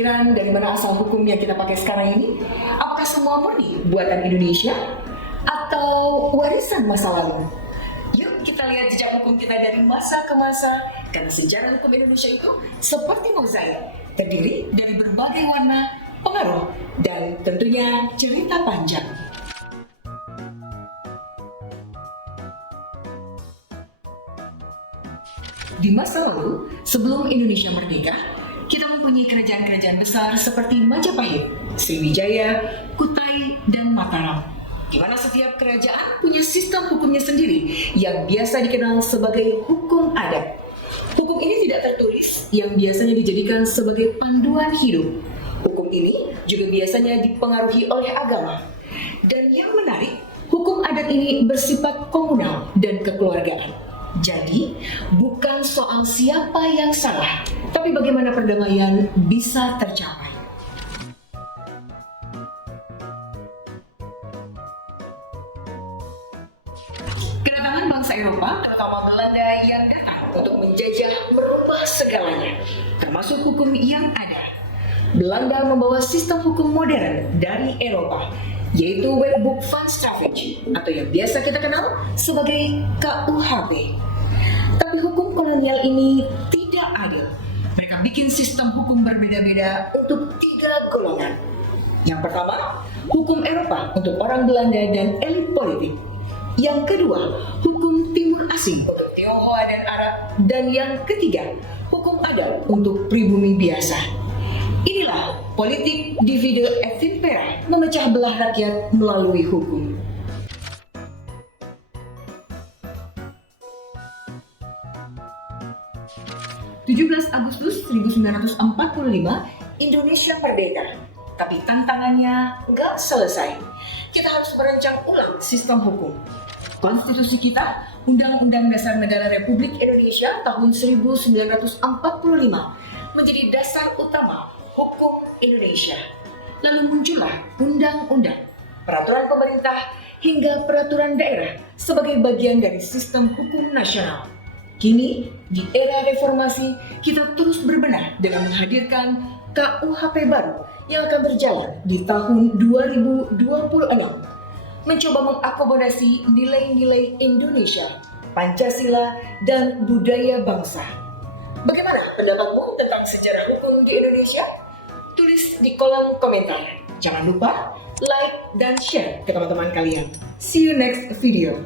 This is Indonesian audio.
kepikiran dari mana asal hukum yang kita pakai sekarang ini? Apakah semua murni buatan Indonesia atau warisan masa lalu? Yuk kita lihat jejak hukum kita dari masa ke masa, karena sejarah hukum Indonesia itu seperti mozaik, terdiri dari berbagai warna, pengaruh, dan tentunya cerita panjang. Di masa lalu, sebelum Indonesia merdeka, kita mempunyai kerajaan-kerajaan besar seperti Majapahit, Sriwijaya, Kutai, dan Mataram, di mana setiap kerajaan punya sistem hukumnya sendiri yang biasa dikenal sebagai hukum adat. Hukum ini tidak tertulis yang biasanya dijadikan sebagai panduan hidup. Hukum ini juga biasanya dipengaruhi oleh agama. Dan yang menarik, hukum adat ini bersifat komunal dan kekeluargaan. Jadi, bukan soal siapa yang salah, tapi bagaimana perdamaian bisa tercapai. Kedatangan bangsa Eropa, terutama Belanda yang datang untuk menjajah merubah segalanya, termasuk hukum yang ada. Belanda membawa sistem hukum modern dari Eropa, yaitu Wetboek van Stravage, atau yang biasa kita kenal sebagai KUHP. Tapi hukum kolonial ini tidak adil. Mereka bikin sistem hukum berbeda-beda untuk 3 golongan. Yang pertama, hukum Eropa untuk orang Belanda dan elit politik. Yang kedua, hukum Timur Asing untuk Tionghoa dan Arab. Dan yang ketiga, hukum adat untuk pribumi biasa. Inilah politik divide et impera, memecah belah rakyat melalui hukum. 17 Agustus 1945, Indonesia merdeka. Tapi tantangannya nggak selesai. Kita harus merancang ulang sistem hukum. Konstitusi kita, Undang-Undang Dasar Negara Republik Indonesia tahun 1945, menjadi dasar utama hukum Indonesia. Lalu muncullah undang-undang, peraturan pemerintah, hingga peraturan daerah sebagai bagian dari sistem hukum nasional. Kini, di era reformasi, kita terus berbenah dengan menghadirkan KUHP baru yang akan berjalan di tahun 2026. Mencoba mengakomodasi nilai-nilai Indonesia, Pancasila, dan budaya bangsa. Bagaimana pendapatmu tentang sejarah hukum di Indonesia? Tulis di kolom komentar. Jangan lupa like dan share ke teman-teman kalian. See you next video.